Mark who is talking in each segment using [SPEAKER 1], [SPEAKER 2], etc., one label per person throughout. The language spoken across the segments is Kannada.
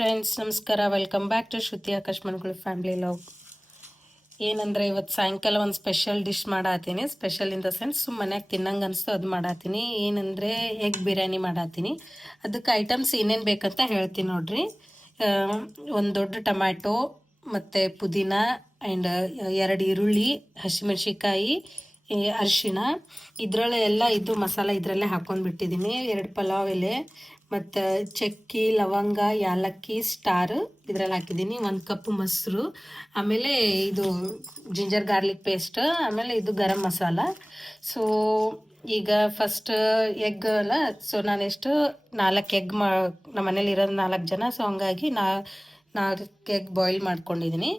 [SPEAKER 1] ಫ್ರೆಂಡ್ಸ್ ನಮಸ್ಕಾರ. ವೆಲ್ಕಮ್ ಬ್ಯಾಕ್ ಟು ಶ್ರುತಿ ಆಕಾಶ್ಮಣ್ಗಳು ಫ್ಯಾಮಿಲಿ ಲವ್ ಏನಂದರೆ ಇವತ್ತು ಸಾಯಂಕಾಲ ಒಂದು ಸ್ಪೆಷಲ್ ಡಿಶ್ ಮಾಡಾತೀನಿ. ಸ್ಪೆಷಲ್ ಇನ್ ದ ಸೆನ್ಸ್ ಸುಮ್ಮನೆ ತಿನ್ನಂಗೆ ಅನಿಸ್ತು, ಅದು ಮಾಡಾತೀನಿ. ಏನಂದರೆ ಎಗ್ ಬಿರಿಯಾನಿ ಮಾಡಾತೀನಿ. ಅದಕ್ಕೆ ಐಟಮ್ಸ್ ಏನೇನು ಬೇಕಂತ ಹೇಳ್ತೀನಿ ನೋಡ್ರಿ. ಒಂದು ದೊಡ್ಡ ಟೊಮ್ಯಾಟೊ, ಮತ್ತು ಪುದೀನ ಆ್ಯಂಡ್ ಎರಡು ಈರುಳ್ಳಿ ಹಸಿಮೆಣ್ಸಿಕಾಯಿ ಅರಿಶಿಣ. ಇದರಲ್ಲೇ ಎಲ್ಲ ಇದು ಮಸಾಲ ಇದರಲ್ಲೇ ಹಾಕ್ಕೊಂಡು ಬಿಟ್ಟಿದ್ದೀನಿ ಎರಡು ಪಲಾವ್ ಎಲೆ ಮತ್ತು ಚಕ್ಕಿ, ಲವಂಗ, ಯಾಲಕ್ಕಿ, ಸ್ಟಾರ್ ಇದರಲ್ಲಿ ಹಾಕಿದ್ದೀನಿ. ಒಂದು ಕಪ್ ಮೊಸರು, ಆಮೇಲೆ ಇದು ಜಿಂಜರ್ ಗಾರ್ಲಿಕ್ ಪೇಸ್ಟ್, ಆಮೇಲೆ ಇದು ಗರಂ ಮಸಾಲ. ಸೊ ಈಗ ಫಸ್ಟ್ ಎಗ್ ಅಲ್ಲ ಸೊ ನಾನೆಷ್ಟು ನಾಲ್ಕು ಎಗ್ ಮಾ ನಮ್ಮ ಮನೇಲಿ ಇರೋದು ನಾಲ್ಕು ಜನ ಸೊ ಹಂಗಾಗಿ ನಾ, ನಾಲ್ಕು ಎಗ್ ಬಾಯ್ಲ್ ಮಾಡ್ಕೊಂಡಿದ್ದೀನಿ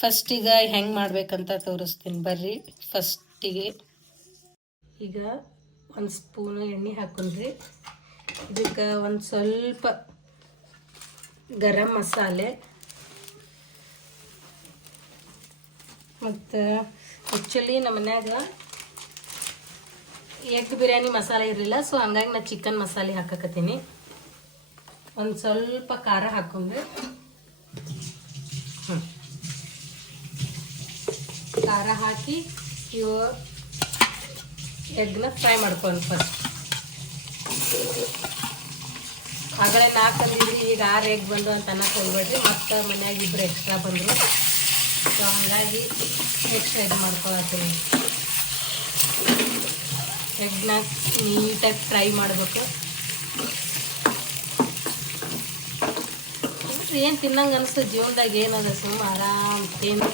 [SPEAKER 1] ಫಸ್ಟ್ ಈಗ ಹೆಂಗೆ ಮಾಡಬೇಕಂತ ತೋರಿಸ್ತೀನಿ ಬರ್ರಿ. ಫಸ್ಟಿಗೆ ಈಗ ಒಂದು ಸ್ಪೂನು ಎಣ್ಣೆ ಹಾಕೊಂಡ್ರಿ. ಇದಕ್ಕೆ ಒಂದು ಸ್ವಲ್ಪ ಗರಂ ಮಸಾಲೆ ಮತ್ತು ಆ್ಯಕ್ಚುಲಿ ನಮ್ಮ ಮನ್ಯಾಗ ಎಗ್ ಬಿರಿಯಾನಿ ಮಸಾಲೆ ಇರಲಿಲ್ಲ ಸೊ ಹಂಗಾಗಿ ನಾ ಚಿಕನ್ ಮಸಾಲೆ ಹಾಕಕತ್ತೀನಿ ಒಂದು ಸ್ವಲ್ಪ ಖಾರ ಹಾಕೊಂಡ್ರೆ ಹ್ಮ್. ಖಾರ ಹಾಕಿ ಇವು ಎಗ್ನ ಫ್ರೈ ಮಾಡ್ಕೊಂಡು ಫಸ್ಟ್ ಆಗಲೇ ನಾಲ್ಕು ತಂದಿದ್ರಿ ಈಗ ಆರು ಎಗ್ ಬಂದು ಅಂತ ಅನ್ನಕ್ಕೆ ಹೋಗ್ಬೇಡ್ರಿ. ಮತ್ತು ಮನ್ಯಾಗ ಇಬ್ಬರು ಎಕ್ಸ್ಟ್ರಾ ಬಂದರು. ಸೊ ಹಾಗಾಗಿ ಎಕ್ಸ್ಟ್ರಾ ಎಗ್ ಮಾಡ್ಕೊಳತ್ತೀನಿ. ಎಗ್ನ ನೀಟಾಗಿ ಫ್ರೈ ಮಾಡಬೇಕು. ಏನು ತಿನ್ನಂಗೆ ಅನಿಸ್ತು ಜೀವನದಾಗ ಏನದ ಸುಮ್ಮ ಆರಾಮ್ ತಿನ್ನು.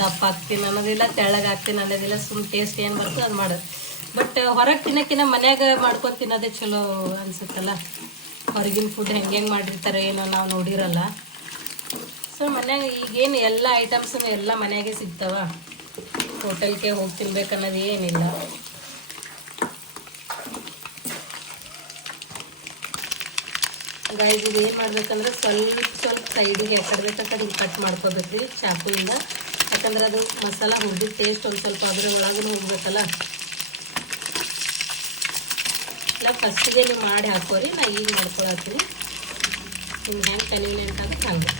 [SPEAKER 1] ದಪ್ಪ ಹಾಕ್ತೀನಿ ಅನ್ನೋದಿಲ್ಲ ತೆಳ್ಳಗೆ ಹಾಕ್ತೀನಿ ಅನ್ನೋದಿಲ್ಲ ಸುಮ್ಮ ಟೇಸ್ಟ್ ಏನು ಬರ್ತದೆ ಅದು ಮಾಡೋದು ಬಟ್ ಹೊರಗೆ ತಿನ್ನೋಕ್ಕಿಂತ ಮನ್ಯಾಗ ಮಾಡ್ಕೊಂಡು ತಿನ್ನೋದೇ ಚಲೋ ಅನ್ಸುತ್ತಲ್ಲ? ಹೊರಗಿನ ಫುಡ್ ಹೆಂಗೆ ಹೆಂಗೆ ಮಾಡಿರ್ತಾರೆ ಏನೋ ನಾವು ನೋಡಿರಲ್ಲ. ಸೊ ಮನ್ಯಾಗ ಈಗೇನು ಎಲ್ಲ ಐಟಮ್ಸನ್ನು ಎಲ್ಲ ಮನೆಯಾಗೆ ಸಿಗ್ತಾವ. ಹೋಟೆಲ್ಗೆ ಹೋಗಿ ತಿನ್ಬೇಕನ್ನೋದು ಏನಿಲ್ಲ. ಗಾಯ್ ಇದು ಏನು ಮಾಡ್ಬೇಕಂದ್ರೆ ಸ್ವಲ್ಪ ಸ್ವಲ್ಪ ಸೈಡಿಗೆ ಯಾಕಡೆ ಬೇಕು ಆ ಕಡೆ ಕಟ್ ಮಾಡ್ಕೋಬೇಕ್ರಿ ಚಾಕುಯಿಂದ ಯಾಕಂದ್ರೆ ಅದು ಮಸಾಲ ಹುರಿದ ಟೇಸ್ಟ್ ಒಂದು ಸ್ವಲ್ಪ ಅದ್ರ ಒಳಗೂ ಹೋಗ್ಬೇಕಲ್ಲ. ಇಲ್ಲ ಫಸ್ಟಿಗೆ ನೀವು ಮಾಡಿ ಹಾಕೋರಿ ನಾ ಈಗ ಮಾಡ್ಕೊಳತ್ತೀನಿ ನಿಮ್ಗೆ ಹೆಂಗೆ ಅಂತ ಆಗುತ್ತೆ ಹಂಗೆ.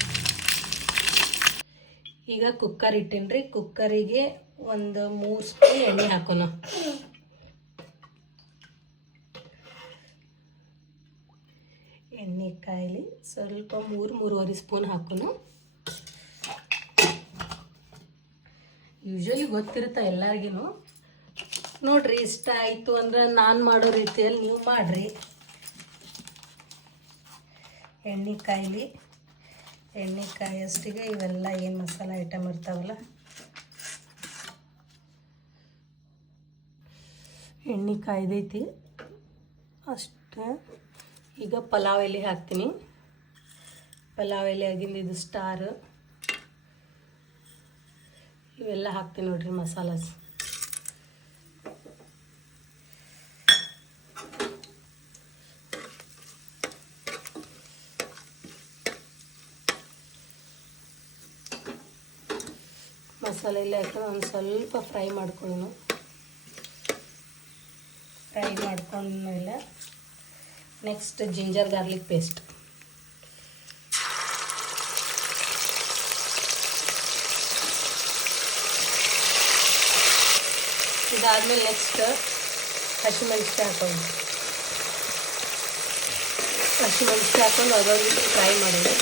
[SPEAKER 1] ಈಗ ಕುಕ್ಕರ್ ಇಟ್ಟಿನ್ರಿ. ಕುಕ್ಕರಿಗೆ ಒಂದು ಮೂರು ಸ್ಪೂನ್ ಎಣ್ಣೆ ಹಾಕೋಣ. ಎಣ್ಣೆ ಕಾಯಲಿ ಸ್ವಲ್ಪ ಮೂರು, ಮೂರುವರೆ ಸ್ಪೂನ್ ಹಾಕೋನು ಯೂಶ್ವಲಿ ಗೊತ್ತಿರುತ್ತೆ ಎಲ್ಲರಿಗೂ ನೋಡ್ರಿ, ಇಷ್ಟ ಆಯಿತು ಅಂದ್ರೆ ನಾನು ಮಾಡೋ ರೀತಿಯಲ್ಲಿ ನೀವು ಮಾಡಿರಿ. ಎಣ್ಣೆ ಕಾಯಿಲಿ, ಎಣ್ಣೆ ಇವೆಲ್ಲ ಏನು ಮಸಾಲೆ ಐಟಮ್ ಇರ್ತಾವಲ್ಲ? ಎಣ್ಣೆ ಕಾಯ್ದೈತಿ. ಅಷ್ಟೇ. ಈಗ ಪಲಾವ್ ಎಲೆ ಹಾಕ್ತೀನಿ. ಪಲಾವ್ ಎಲೆ ಆಗಿಂದ ಇದು ಸ್ಟಾರ್. ಇವೆಲ್ಲ ಹಾಕ್ತೀನಿ ನೋಡ್ರಿ ಮಸಾಲಾಸ್. ಮಸಾಲೆ ಎಲ್ಲ ಹಾಕಿ ಒಂದು ಸ್ವಲ್ಪ ಫ್ರೈ ಮಾಡ್ಕೊಳ್ಳೋಣ. ಫ್ರೈ ಮಾಡ್ಕೊಂಡ್ಮೇಲೆ ನೆಕ್ಸ್ಟ್ ಜಿಂಜರ್ ಗಾರ್ಲಿಕ್ ಪೇಸ್ಟ್ ಇದಾದ್ಮೇಲೆ ನೆಕ್ಸ್ಟ್ ಹಸಿಮೆಣಸಿಕಾಯಿ ಹಾಕೊಂಡು ಹಸಿಮೆಣಸಿಕಾಯಿ ಹಾಕೊಂಡು ಅದೊಂದು ಫ್ರೈ ಮಾಡೋದು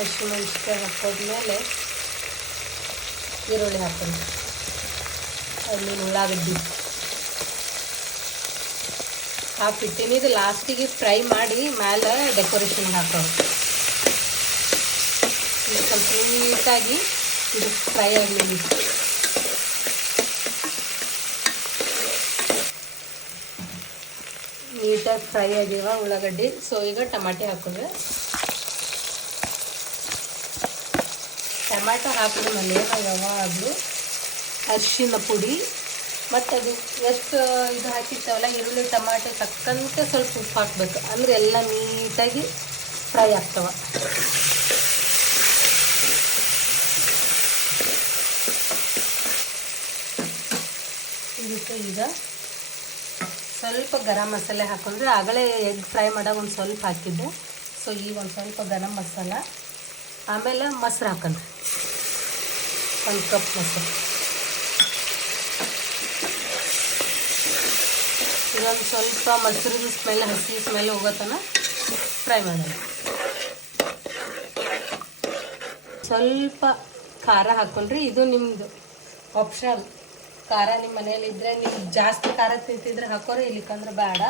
[SPEAKER 1] ಹಸಿಮೆಣಸಿಕಾಯಿ ಹಾಕೋದ್ಮೇಲೆ ಈರುಳ್ಳಿ ಹಾಕೋಣ ಅಲ್ಲಿ ಉಳ್ಳಾಗಡ್ಡಿ. ಹಾಕಿಟ್ಟಿನಿ ಇದು ಲಾಸ್ಟಿಗೆ ಫ್ರೈ ಮಾಡಿ ಮೇಲೆ ಡೆಕೋರೇಷನ್ ಹಾಕೋದು ಸ್ವಲ್ಪ ನೀಟಾಗಿ ಇದು ಫ್ರೈ ಆಗಲಿ. ನೀಟಾಗಿ ಫ್ರೈ ಆಗಿವ ಉಳ್ಳಾಗಡ್ಡಿ. ಸೊ ಈಗ ಟಮಾಟೆ ಹಾಕಿದ್ರೆ ಟೊಮ್ಯಾಟೊ ಹಾಕಿದ್ರೆ ಮೇಲೆ ಯಾವಾಗಲೂ ಅರಿಶಿನ ಪುಡಿ. ಮತ್ತು ಅದು ಎಷ್ಟು ಇದು ಹಾಕಿರ್ತಾವಲ್ಲ, ಈರುಳ್ಳಿ ಟಮಾಟೆ ತಕ್ಕಂತೆ ಸ್ವಲ್ಪ ಉಪ್ಪು ಹಾಕಬೇಕು. ಅಂದರೆ ಎಲ್ಲ ನೀಟಾಗಿ ಫ್ರೈ ಆಗ್ತವೆ. ಇದಕ್ಕೆ ಈಗ ಸ್ವಲ್ಪ ಗರಂ ಮಸಾಲೆ ಹಾಕೊಂಡ್ರೆ ಆಗಲೇ ಎಗ್ ಫ್ರೈ ಮಾಡೋ ಒಂದು ಸ್ವಲ್ಪ ಹಾಕಿದ್ದೆ. ಸೊ ಈಗ ಒಂದು ಸ್ವಲ್ಪ ಗರಂ ಮಸಾಲ ಆಮೇಲೆ ಮೊಸ್ರು ಹಾಕೊಂಡ್ರಿ ಒಂದು ಕಪ್ ಮೊಸರು. ಇದೊಂದು ಸ್ವಲ್ಪ ಮೊಸರಿನ ಸ್ಮೆಲ್ ಹಸಿ ಸ್ಮೆಲ್ ಹೋಗೋತನ ಫ್ರೈ ಮಾಡೋಣ. ಸ್ವಲ್ಪ ಖಾರ ಹಾಕೊಂಡ್ರಿ, ಇದು ನಿಮ್ಮದು ಆಪ್ಷನಲ್ ಖಾರ ನಿಮ್ಮ ಮನೇಲಿ ಇದ್ರೆ ನೀವು ಜಾಸ್ತಿ ಖಾರ ತಿಂತಿದ್ರೆ ಹಾಕೋರಿ, ಇಲ್ಲಿಕಂದ್ರೆ ಬೇಡ.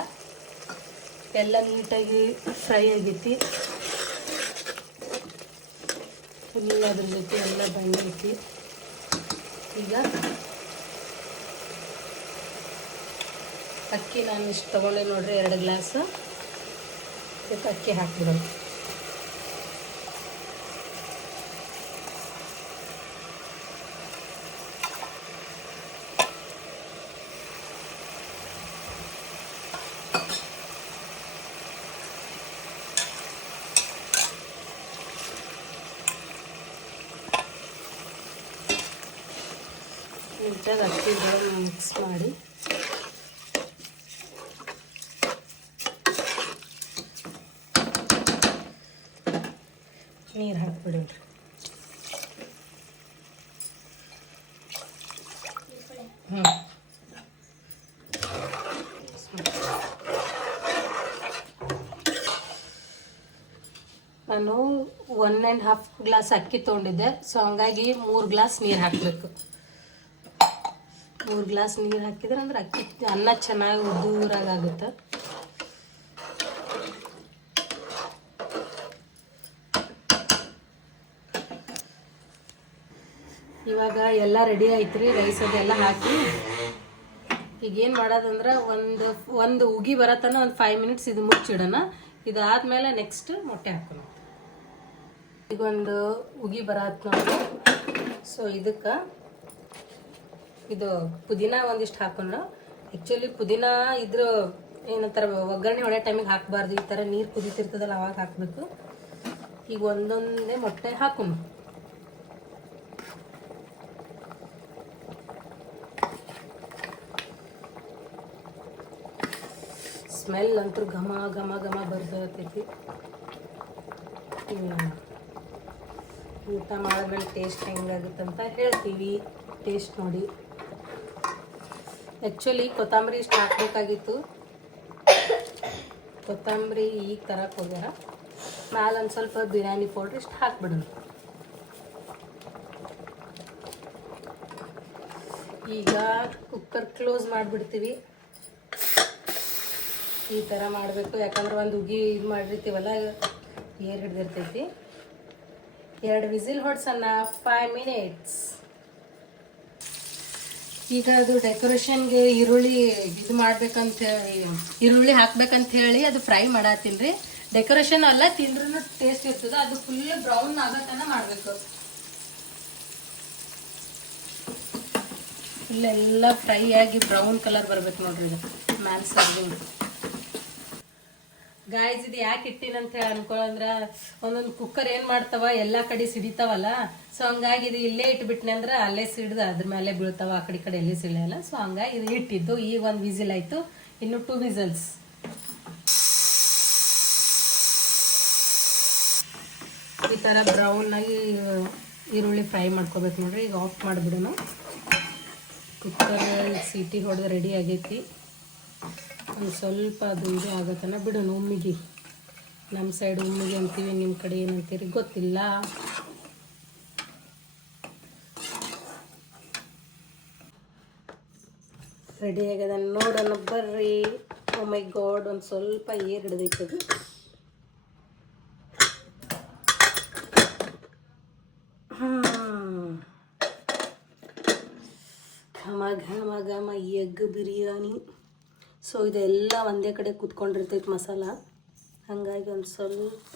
[SPEAKER 1] ಎಲ್ಲ ನೀಟಾಗಿ ಫ್ರೈ ಆಗೈತಿ. ಫುಲ್ ಅದ್ರ ಜೊತೆ ಎಲ್ಲ ಬಂದೈತಿ ಈಗ ಅಕ್ಕಿ ನಾನು ಇಷ್ಟು ತೊಗೊಂಡೆ ನೋಡ್ರಿ, ಎರಡು ಗ್ಲಾಸ್. ಅಕ್ಕಿ ಹಾಕ್ಬಿಡೋದು ನೀಟಾಗಿ ಅಕ್ಕಿ ಮಿಕ್ಸ್ ಮಾಡಿ. ನೀರು ಹಾಕ್ಬಿಡೋರಿ ನಾನು ಒನ್ ಆ್ಯಂಡ್ ಹಾಫ್ ಗ್ಲಾಸ್ ಅಕ್ಕಿ ತೊಗೊಂಡಿದ್ದೆ ಸೊ ಹಂಗಾಗಿ ಮೂರು ಗ್ಲಾಸ್ ನೀರು ಹಾಕಬೇಕು. ಮೂರು ಗ್ಲಾಸ್ ನೀರು ಹಾಕಿದ್ರೆ ಅಂದ್ರೆ ಅಕ್ಕಿ ಅನ್ನ ಚೆನ್ನಾಗಿ ಉದ್ದೂರಾಗುತ್ತೆ ಇವಾಗ ಎಲ್ಲ ರೆಡಿ ಆಯ್ತು ರೀ ರೈಸ್ ಅದೆಲ್ಲ ಹಾಕಿ. ಈಗ ಏನು ಮಾಡೋದಂದ್ರೆ ಒಂದು ಒಂದು ಉಗಿ ಬರತನ ಒಂದು ಫೈವ್ ಮಿನಿಟ್ಸ್ ಇದು ಮುಚ್ಚಿಡೋಣ. ಇದಾದ್ಮೇಲೆ ನೆಕ್ಸ್ಟ್ ಮೊಟ್ಟೆ ಹಾಕೋಣ. ಈಗೊಂದು ಉಗಿ ಬರತ್ತ ಸೊ ಇದಕ್ಕೆ ಇದು ಪುದೀನ ಒಂದಿಷ್ಟು ಹಾಕೋಣ ಆ್ಯಕ್ಚುಲಿ ಪುದೀನ ಇದ್ರ ಏನಂತಾರ, ಒಗ್ಗರಣೆ ಹೊಡೆ ಟೈಮಿಗೆ ಹಾಕಬಾರ್ದು. ಈ ಥರ ನೀರು ಕುದೀತಿರ್ತದಲ್ಲ, ಅವಾಗ ಹಾಕಬೇಕು. ಈಗ ಒಂದೊಂದೇ ಮೊಟ್ಟೆ ಹಾಕೋಣ. ಸ್ಮೆಲ್ ಅಂತೂ ಘಮ ಘಮ ಘಮ ಬರ್ತೈತಿ ಊಟ ಮಾಡಿದ್ಮೇಲೆ ಟೇಸ್ಟ್ ಹೆಂಗಾಗುತ್ತಂತ ಹೇಳ್ತೀವಿ. ಟೇಸ್ಟ್ ನೋಡಿ. ಆ್ಯಕ್ಚುಲಿ ಕೊತ್ತಂಬರಿ ಇಷ್ಟು ಹಾಕ್ಬೇಕಾಗಿತ್ತು ಕೊತ್ತಂಬರಿ ಈಗ ತರಕ್ಕೆ ಹೋಗ್ಯಾರ. ಮ್ಯಾಲೆ ಒಂದು ಸ್ವಲ್ಪ ಬಿರಿಯಾನಿ ಪೌಡ್ರ್ ಇಷ್ಟು ಹಾಕ್ಬಿಡೋಣ. ಈಗ ಕುಕ್ಕರ್ ಕ್ಲೋಸ್ ಮಾಡಿಬಿಡ್ತೀವಿ. ಈ ಥರ ಮಾಡಬೇಕು. ಯಾಕಂದ್ರೆ ಒಂದು ಉಗಿ ಇದು ಮಾಡಿರ್ತೀವಲ್ಲ, ಏರ್ ಹಿಡ್ದಿರ್ತೈತಿ. ಎರಡು ವಿಸಿಲ್ ಹೊಡ್ಸೋಣ ಫೈವ್ ಮಿನಿಟ್ಸ್ ಈಗ ಅದು ಡೆಕೋರೇಷನ್ಗೆ ಈರುಳ್ಳಿ ಇದು ಮಾಡ್ಬೇಕಂತ ಹೇಳಿ, ಈರುಳ್ಳಿ ಹಾಕ್ಬೇಕಂತ ಹೇಳಿ ಅದು ಫ್ರೈ ಮಾಡತ್ತೀನಿ ಡೆಕೋರೇಷನ್ ಅಲ್ಲ ತಿಂದ್ರೂ ಟೇಸ್ಟ್ ಇರ್ತದ, ಅದು ಫುಲ್ ಬ್ರೌನ್ ಆಗತನ ಮಾಡಬೇಕು. ಫುಲ್ ಎಲ್ಲ ಫ್ರೈ ಆಗಿ ಬ್ರೌನ್ ಕಲರ್ ಬರ್ಬೇಕು ನೋಡ್ರಿ ಇದು. ಮ್ಯಾಲ್ ಸರ್ವಿಂಗ್ ಗಾಯ್ಸ್ ಇದು ಯಾಕೆ ಇಟ್ಟಿನಂತ ಹೇಳಿ ಅನ್ಕೊಳಂದ್ರ, ಒಂದೊಂದು ಕುಕ್ಕರ್ ಏನ್ ಮಾಡ್ತಾವ, ಎಲ್ಲಾ ಕಡೆ ಸಿಡಿತಾವಲ್ಲ ಸೊ ಹಂಗಾಗಿ ಇದು ಇಲ್ಲೇ ಇಟ್ಬಿಟ್ನೆ ಅಂದ್ರೆ ಅಲ್ಲೇ ಸಿಡ್ದ, ಅದ್ರ ಮೇಲೆ ಬೀಳ್ತಾವ, ಆ ಕಡೆ ಕಡೆ ಎಲ್ಲಿ ಸಿಡಲ್ಲ ಸೊ ಹಂಗಾಗಿ ಇದು ಇಟ್ಟಿದ್ದು ಈಗ ಒಂದು ವಿಸಿಲ್ ಆಯ್ತು, ಇನ್ನು ಟೂ ವಿಸಲ್ಸ್ ಈ ಥರ ಬ್ರೌನ್ ಆಗಿ ಈರುಳ್ಳಿ ಫ್ರೈ ಮಾಡ್ಕೋಬೇಕು ನೋಡ್ರಿ, ಈಗ ಆಫ್ ಮಾಡ್ಬಿಡೋಣ. ಕುಕ್ಕರ್ ಸೀಟಿ ಹೊಡೆದು ರೆಡಿ ಆಗೈತಿ. ಒಂದು ಸ್ವಲ್ಪ ಅದು ಇದು ಆಗತ್ತನ ಬಿಡೋಣ ಉಮ್ಮಿಗೆ ನಮ್ಮ ಸೈಡ್ ಉಮ್ಮಿಗೆ ಅಂತೀವಿ ನಿಮ್ಮ ಕಡೆ ಏನಂತೀರಿ ಗೊತ್ತಿಲ್ಲ. ರೆಡಿ ಆಗ್ಯದ ನೋಡೋಣ, ಬರ್ರಿ. ಮೈ ಗಾಡ್ ಒಂದು ಸ್ವಲ್ಪ ಏರ್ ಹಾಂ. ಘಮ ಘಮ ಘಮ, ಎಗ್ ಬಿರಿಯಾನಿ. ಸೊ ಇದೆಲ್ಲ ಒಂದೇ ಕಡೆ ಕುತ್ಕೊಂಡಿರ್ತೈತೆ ಮಸಾಲ. ಹಾಗಾಗಿ ಒಂದು ಸ್ವಲ್ಪ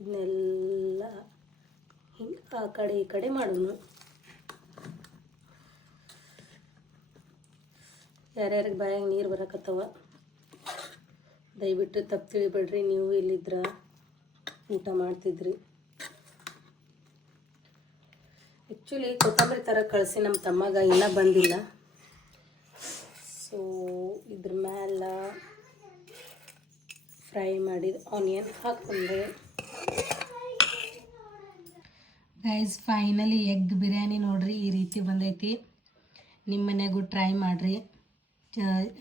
[SPEAKER 1] ಇದನ್ನೆಲ್ಲ ಹಿಂಗೆ ಆ ಕಡೆ ಈ ಕಡೆ ಮಾಡೋಣ ಯಾರ್ಯಾರಿಗೆ ಬಾಯಾಗ ನೀರು ಬರಕತ್ತವ, ದಯವಿಟ್ಟು ತಪ್ಪು ತಿಳಿಬೇಡ್ರಿ, ನೀವು ಇಲ್ಲಿದ್ರ ಊಟ ಮಾಡ್ತಿದ್ರಿ. ಆ್ಯಕ್ಚುಲಿ ಕೊತ್ತಂಬರಿ ಥರ ಕಳಿಸಿ ನಮ್ಮ ತಮ್ಮಗ ಇನ್ನೂ ಬಂದಿಲ್ಲ. ಸೊ ಇದ್ರ ಮೇಲೆ ಫ್ರೈ ಮಾಡಿದ ಆನಿಯನ್ ಹಾಕೊಂಡೆ. ಗೈಸ್ ಫೈನಲಿ ಎಗ್ ಬಿರಿಯಾನಿ ನೋಡ್ರಿ ಈ ರೀತಿ ಬಂದೈತಿ. ನಿಮ್ಮ ಮನೆಗೂ ಟ್ರೈ ಮಾಡಿರಿ.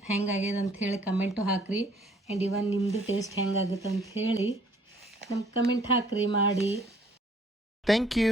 [SPEAKER 1] ಹೆಂಗಾಗ್ಯದ ಅಂತ ಹೇಳಿ ಕಮೆಂಟು ಹಾಕ್ರಿ. ಆ್ಯಂಡ್ ಇವನ್ ನಿಮ್ಮದು ಟೇಸ್ಟ್ ಹೆಂಗಾಗುತ್ತೆ ಅಂತ ಹೇಳಿ ನಮ್ಗೆ ಕಮೆಂಟ್ ಹಾಕ್ರಿ ಮಾಡಿ.
[SPEAKER 2] Thank you